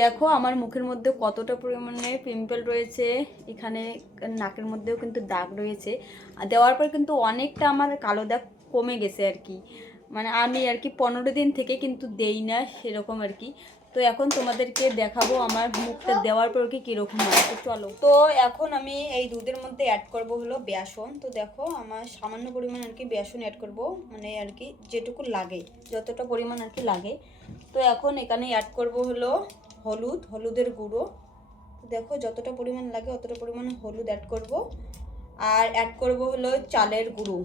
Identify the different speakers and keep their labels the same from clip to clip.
Speaker 1: দেখো আমার মুখের মধ্যে কতটা পরিমাণে পিম্পল রয়েছে, এখানে নাকের মধ্যেও কিন্তু দাগ রয়েছে। আর দেওয়ার পর কিন্তু অনেকটা আমার কালো দাগ কমে গেছে আর কি। মানে আমি আর কি পনেরো দিন থেকে কিন্তু দেই না সেরকম আর কি। তো এখন তোমাদেরকে দেখাবো আমার মুখটা দেওয়ার পর কি কীরকম হয়। চলো। তো এখন আমি এই দুধের মধ্যে অ্যাড করব হলো বেসন। তো দেখো আমার সামান্য পরিমাণ আর কি বেসন অ্যাড করব। মানে আর কি যেটুকু লাগে, যতটা পরিমাণ আর কি লাগে। তো এখন এখানে অ্যাড করব হলো হলুদ, হলুদের গুঁড়ো। দেখো যতটা পরিমাণ লাগে অতটা পরিমাণ হলুদ অ্যাড করব। আর অ্যাড করব হলো চালের গুঁড়ো।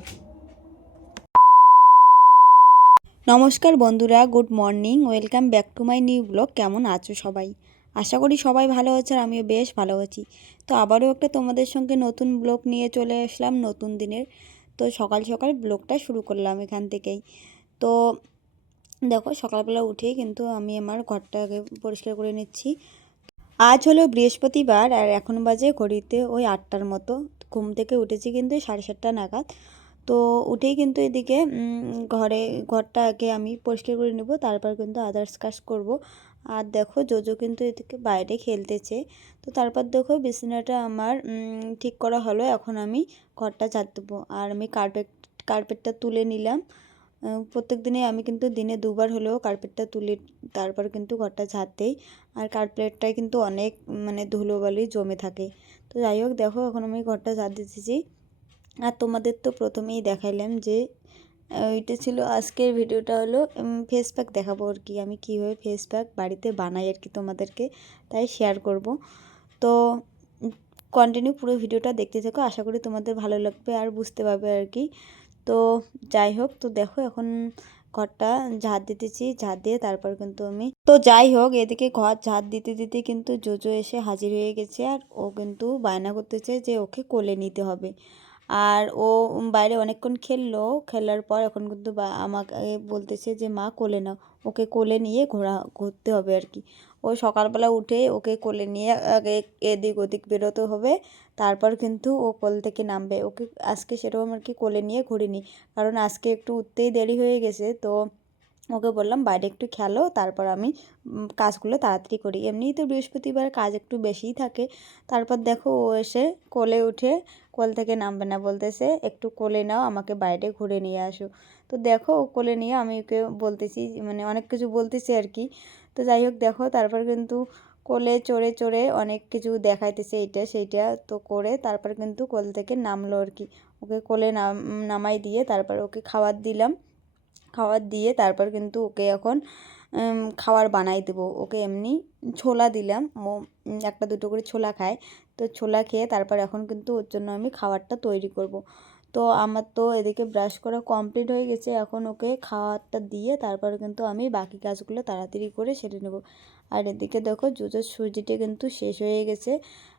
Speaker 1: নমস্কার বন্ধুরা, good morning. Welcome back to my new blog. কেমন আছো সবাই? আশা করি সবাই ভালো আছে আর আমিও বেশ ভালো আছি। তো আবারও একটা তোমাদের সঙ্গে নতুন ব্লগ নিয়ে চলে আসলাম, নতুন দিনের। তো সকাল সকাল ব্লগটা শুরু করলাম এখান থেকেই। তো দেখো, সকালবেলা উঠেই কিন্তু আমি আমার ঘরটাকে পরিষ্কার করে নিচ্ছি। আজ হলো বৃহস্পতিবার আর এখন বাজে ঘড়িতে ওই আটটার মতো। ঘুম থেকে উঠেছি কিন্তু সাড়ে সাতটা নাগাদ। তো উঠেই কিন্তু এদিকে ঘরে ঘরটা আগে আমি পরিষ্কার করে নেব, তারপর কিন্তু আদার্স কাজ করব। আর দেখো, জোজো কিন্তু এদিকে বাইরে খেলতেছে। তো তারপর দেখো, বিছানাটা আমার ঠিক করা হলো। এখন আমি ঘরটা ঝাড় দেবো। আর আমি কার্পেট কার্পেটটা তুলে নিলাম। প্রত্যেক দিনে আমি কিন্তু দিনে দুবার হলেও কার্পেটটা তুলে, তারপর কিন্তু ঘরটা ঝাড়তেই আর কার্পেটটায় কিন্তু অনেক মানে ধুলোবালি জমে থাকে। তো যাই হোক, দেখো, এখন আমি ঘরটা ঝাড় দিতেছি আর তোমাদের তো প্রথমেই দেখাইলাম যে ওইটা ছিল আজকের ভিডিওটা হলো ফেস প্যাক দেখাবো আর কি। আমি কীভাবে ফেস প্যাক বাড়িতে বানাই আর কি তোমাদেরকে, তাই শেয়ার করব। তো কন্টিনিউ পুরো ভিডিওটা দেখতে থাকো। আশা করি তোমাদের ভালো লাগবে আর বুঝতে পারবে আর কি। তো যাই হোক, তো দেখো এখন ঘরটা ঝাঁট দিতেছি, ঝাঁট দিয়ে তারপর কিন্তু আমি, তো যাই হোক, এদিকে ঘর ঝাঁট দিতে দিতে কিন্তু জোজো এসে হাজির হয়ে গেছে আর ও কিন্তু বায়না করতেছে যে ওকে কোলে নিতে হবে। আর ও বাইরে অনেকক্ষণ খেললো, খেলার পর এখন কিন্তু আমাকে বলতেছে যে, মা, কোলে নাও। ওকে কোলে নিয়ে ঘোরা, ঘুরতে হবে আর কি। ও সকালবেলা উঠে ওকে কোলে নিয়ে আগে এদিক ওদিক বেরোতে হবে। তারপর কিন্তু ও কোল থেকে নামবে। ওকে আজকে সেরকম আর কি কোলে নিয়ে ঘুরিনি। কারণ আজকে একটু উঠতেই দেরি হয়ে গেছে। তো ওকে বললাম, বাইরে একটু খেলো, তারপর আমি কাজগুলো তাড়াতাড়ি করি। এমনিই তো বৃহস্পতিবার কাজ একটু বেশিই থাকে। তারপর দেখো ও এসে কোলে উঠে কোল থেকে নামবে না, বলতেছে, একটু কোলে নাও, আমাকে বাইরে ঘুরে নিয়ে আসো। তো দেখো, ও কোলে নিয়ে আমি ওকে বলতেছি মানে অনেক কিছু বলতেছি আর কি। তো যাই হোক, দেখো, তারপর কিন্তু কোলে চড়ে চড়ে অনেক কিছু দেখাইতেছে এইটা, সেইটা তো করে তারপর কিন্তু কোল থেকে নামলো আর কি। ওকে কোলে নাম, নামাই দিয়ে তারপর ওকে খাবার দিলাম। খাবার দিয়ে তারপর কিন্তু ওকে এখন খাবার বানাই দেবো। ওকে এমনি ছোলা দিলাম। ও একটা দুটো করে ছোলা খায়। তো ছোলা খেয়ে তারপর এখন কিন্তু ওর জন্য আমি খাবারটা তৈরি করব। তো আমার তো এদিকে ব্রাশ করা কমপ্লিট হয়ে গেছে। এখন ওকে খাওয়ারটা দিয়ে তারপরে কিন্তু আমি বাকি কাজগুলো তাড়াতাড়ি করে সেরে নেব। আর এদিকে দেখো জুজোর সুজিটা কিন্তু শেষ হয়ে গেছে।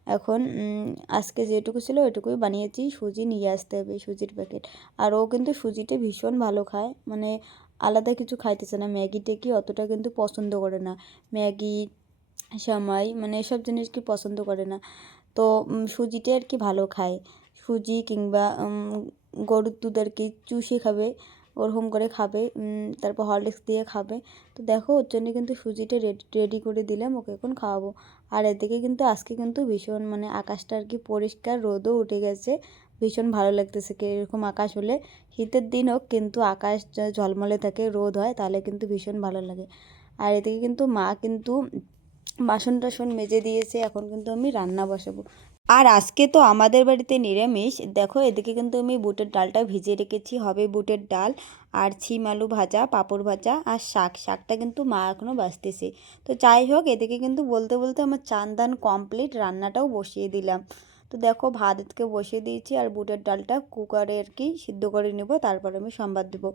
Speaker 1: এখন আজকে যেটুকু ছিল ওইটুকুই বানিয়েছি। সুজি নিয়ে আসতে হবে সুজির প্যাকেট আর ও কিন্তু সুজিটা ভীষণ ভালো খায়। মানে আলাদা কিছু খাইতেছে না। ম্যাগি টেকি অতটা কিন্তু পছন্দ করে না। ম্যাগি, সামাই মানে এসব জিনিস কি পছন্দ করে না। তো সুজিটা আর কি ভালো খায়। সুজি কিংবা গরুর দুধ আর কি চুষে খাবে, ওরকম করে খাবে তারপর হরলিক্স দিয়ে খাবে। তো দেখো, ওর জন্য কিন্তু সুজিটা রেডি রেডি করে দিলাম, ওকে এখন খাওয়াবো। আর এদিকে কিন্তু, আজকে কিন্তু ভীষণ মানে আকাশটা আর কি পরিষ্কার, রোদও উঠে গেছে। ভীষণ ভালো লাগতেছে কি, এরকম আকাশ হলে। শীতের দিন হোক, কিন্তু আকাশ ঝলমলে থাকে, রোদ হয়, তাহলে কিন্তু ভীষণ ভালো লাগে। আর এদিকে কিন্তু মা কিন্তু বাসন টাসন মেজে দিয়েছে, এখন কিন্তু আমি রান্না বসাবো। আর আজকে তো আমাদের বাড়িতে নিরামিষ। দেখো, এদিকে কিন্তু আমি বুটের ডালটা ভিজিয়ে রেখেছি। হবে বুটের ডাল আর ছিম আলু ভাজা, পাঁপড় ভাজা আর শাক। শাকটা কিন্তু মা এখনও বাঁচতেছে। তো যাই হোক, এদিকে কিন্তু বলতে বলতে আমার চান দান কমপ্লিট রান্নাটাও বসিয়ে দিলাম। তো দেখো, ভাত এদিকে বসিয়ে দিয়েছি আর বুটের ডালটা কুকারে আর কি সিদ্ধ করে নেব, তারপর আমি সম্বাদ দেবো।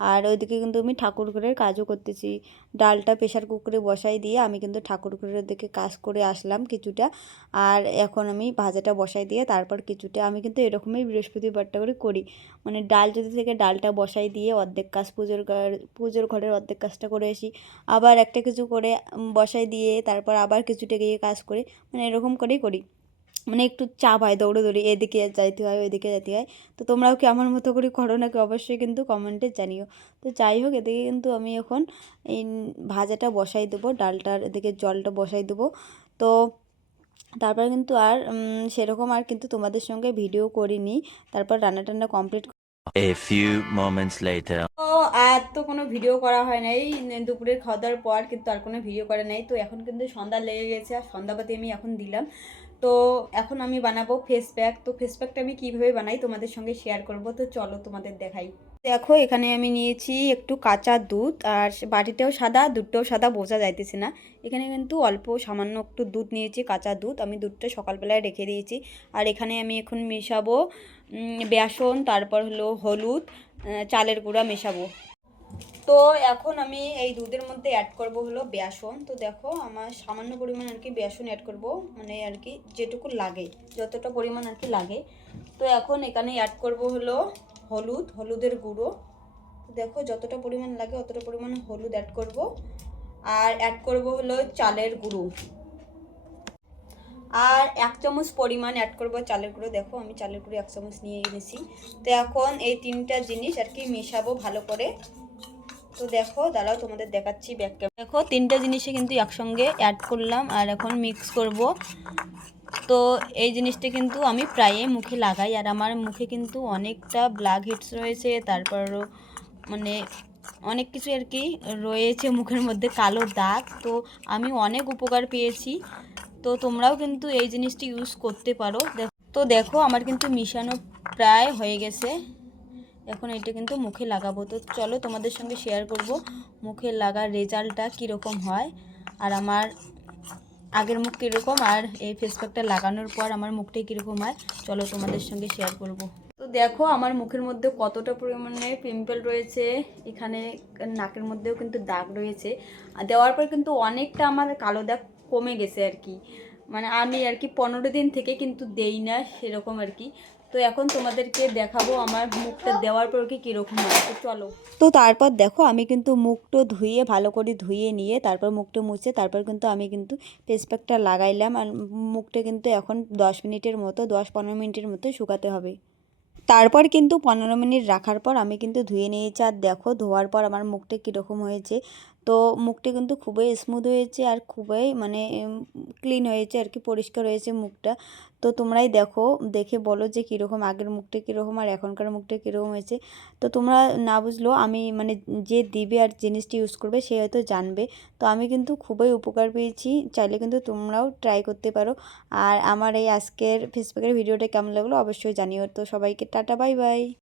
Speaker 1: আর ওইদিকে কিন্তু আমি ঠাকুর ঘরের কাজও করতেছি। ডালটা প্রেশার কুকারে বসাই দিয়ে আমি কিন্তু ঠাকুর ঘরের দিকে কাজ করে আসলাম কিছুটা। আর এখন আমি ভাজাটা বসাই দিয়ে তারপর কিছুটা আমি কিন্তু এরকমই বৃহস্পতিবারটা করে করি। মানে ডাল যদি থেকে ডালটা বসাই দিয়ে অর্ধেক কাজ পুজোর পুজোর ঘরের অর্ধেক কাজটা করে আসি। আবার একটা কিছু করে বসাই দিয়ে তারপর আবার কিছুটা গিয়ে কাজ করে মানে এরকম করেই করি। মানে একটু চাপ হয় দৌড়ে দৌড়ে এদিকে যাইতে হয় ওইদিকে যেতে হয়। তো তোমরাও কি আমার মতো করে করো নাকি অবশ্যই কিন্তু কমেন্টে জানিও। তো যাই হোক এদিকে কিন্তু আমি এখন এই ভাজাটা বসাই দেবো ডালটার এদিকে জলটা বসাই দেবো। তো তারপর কিন্তু আর সেরকম আর কিন্তু তোমাদের সঙ্গে ভিডিও করিনি। তারপর রান্না টান্না complete
Speaker 2: A few moments later.
Speaker 1: তো আর তো কোনো ভিডিও করা হয় নাই। দুপুরের খাওয়া দাওয়ার পর কিন্তু আর কোনো ভিডিও করা নাই। তো এখন কিন্তু সন্ধ্যা লেগে গেছে আর সন্ধ্যাবাতি আমি এখন দিলাম। তো এখন আমি বানাবো ফেস প্যাক তো ফেস প্যাকটা আমি কীভাবে বানাই তোমাদের সঙ্গে শেয়ার করব। তো চলো তোমাদের দেখাই। দেখো, এখানে আমি নিয়েছি একটু কাঁচা দুধ আর বাটিটাও সাদা দুধটাও সাদা, বোঝা যাইতেছে না। এখানে কিন্তু অল্প সামান্য একটু দুধ নিয়েছি, কাঁচা দুধ। আমি দুধটা সকালবেলায় রেখে দিয়েছি। আর এখানে আমি এখন মেশাবো বেসন, তারপর হলো হলুদ চালের গুঁড়া মেশাবো। তো এখন আমি এই দুধের মধ্যে অ্যাড করব হলো বেসন তো দেখো আমার সামান্য পরিমাণ আর কি বেসন অ্যাড করব মানে আর কি যেটুকু লাগে, যতটা পরিমাণ আর কি লাগে। তো এখন এখানে অ্যাড করব হলো হলুদ, হলুদের গুঁড়ো। দেখো যতটা পরিমাণ লাগে অতটা পরিমাণ হলুদ অ্যাড করব। আর অ্যাড করব হলো চালের গুঁড়ো। আর এক চামচ পরিমাণ অ্যাড করব চালের গুঁড়ো। দেখো আমি চালের গুঁড়ো এক চামচ নিয়ে এনেছি। তো এখন এই তিনটা জিনিস আর কি মেশাবো ভালো করে। তো দেখো, দাঁড়াও, তোমাদের দেখাচ্ছি ব্যাক দেখো, তিনটা জিনিসে কিন্তু একসঙ্গে অ্যাড করলাম আর এখন মিক্স করব। তো এই জিনিসটা কিন্তু আমি প্রায়ে মুখে লাগাই আর আমার মুখে কিন্তু অনেকটা ব্ল্যাক হেডস রয়েছে, তারপরও মানে অনেক কিছু আর কি রয়েছে মুখের মধ্যে কালো দাগ। তো আমি অনেক উপকার পেয়েছি। তো তোমরাও কিন্তু এই জিনিসটি ইউজ করতে পারো। তো দেখো, আমার কিন্তু মিশানো প্রায় হয়ে গেছে। এখন এটা কিন্তু মুখে লাগাবো। তো চলো তোমাদের সঙ্গে শেয়ার করব মুখে লাগার রেজাল্টটা কীরকম হয় আর আমার আগের মুখ কীরকম আর এই ফেস প্যাকটা লাগানোর পর আমার মুখটা কীরকম হয়, চলো তোমাদের সঙ্গে শেয়ার করব। তো দেখো আমার মুখের মধ্যে কতটা পরিমাণে পিম্পল রয়েছে, এখানে নাকের মধ্যেও কিন্তু দাগ রয়েছে। আর দেওয়ার পর কিন্তু অনেকটা আমার কালো দাগ কমে গেছে আর কি। মানে আমি আর কি পনেরো দিন থেকে কিন্তু দেই না সেরকম আর কি। তো এখন তোমাদেরকে দেখাবো আমার মুখটা দেওয়ার পর কি কীরকম হয়। তো চলো। তো তারপর দেখো, আমি কিন্তু মুখটা ধুয়ে, ভালো করে ধুয়ে নিয়ে তারপর মুখটা মুছে, তারপর কিন্তু আমি কিন্তু ফেস প্যাকটা লাগাইলাম আর মুখটা কিন্তু এখন দশ মিনিটের মতো, দশ পনেরো মিনিটের মতো শুকাতে হবে। তারপর কিন্তু পনেরো মিনিট রাখার পর আমি কিন্তু ধুয়ে নিয়েছি। আর দেখো, ধোয়ার পর আমার মুখটা কীরকম হয়েছে। তো মুখটা কিন্তু খুবই স্মুথ হয়েছে আর খুবই মানে ক্লিন হয়েছে আর কি, পরিষ্কার হয়েছে মুখটা। তো তোমরাই দেখো, দেখে বলো যে কীরকম আগের মুখটা কীরকম আর এখনকার মুখটা কীরকম হয়েছে। তো তোমরা না বুঝলেও আমি মানে যে দিবে আর জিনিসটি ইউজ করবে সে হয়তো জানবে। তো আমি কিন্তু খুবই উপকার পেয়েছি, চাইলে কিন্তু তোমরাও ট্রাই করতে পারো। আর আমার এই আজকের ফেসবুকের ভিডিওটা কেমন লাগল অবশ্যই জানিও। তো সবাইকে টাটা বাই বাই